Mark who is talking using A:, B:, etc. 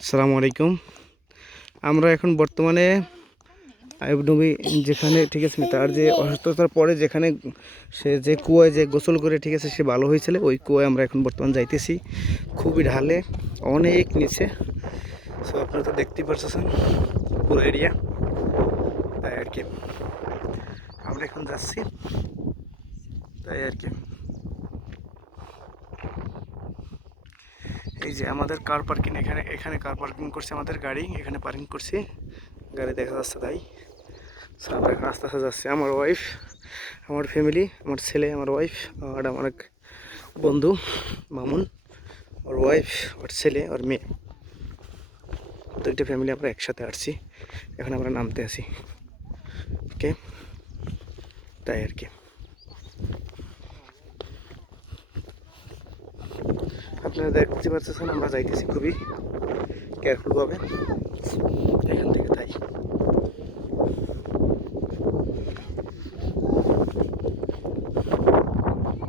A: আসসালামু আলাইকুম আমরা এখন বর্তমানে আইব নবী যেখানে, ঠিক আছে, তার যে অসুস্থতার পরে যেখানে সে যে কুয়ায় যে গোসল করে, ঠিক আছে, সে ভালো হয়েছিল। ওই কুয়ায় আমরা এখন বর্তমান যাইতেছি খুবই ঢালে, অনেক নিচে। সো আপনারা তো দেখতেই পারতেছেন পুরো এরিয়া তাই আর কি। আমরা এখন যাচ্ছি। তাই আর কি। এই যে আমাদের কার পার্কিং এখানে এখানে কার পার্কিং করছে আমাদের গাড়ি এখানে পার্কিং করছি। গাড়ি দেখা যাচ্ছে তাই। So, আমরা এখন আস্তে আস্তে যাচ্ছি। আমার ওয়াইফ আমার ফ্যামিলি আমার ছেলে আমার ওয়াইফ আর আমার এক বন্ধু মামুন ওর ওয়াইফ ওর ছেলে ওর মেয়ে। দুইটা ফ্যামিলি আমরা একসাথে আসছি। এখন আমরা নামতে আসি। ওকে তাই আর কি। আপনারা দেখতে পাচ্ছেন আমরা যাইতেছি খুবই কেয়ারফুলভাবে এখান থেকে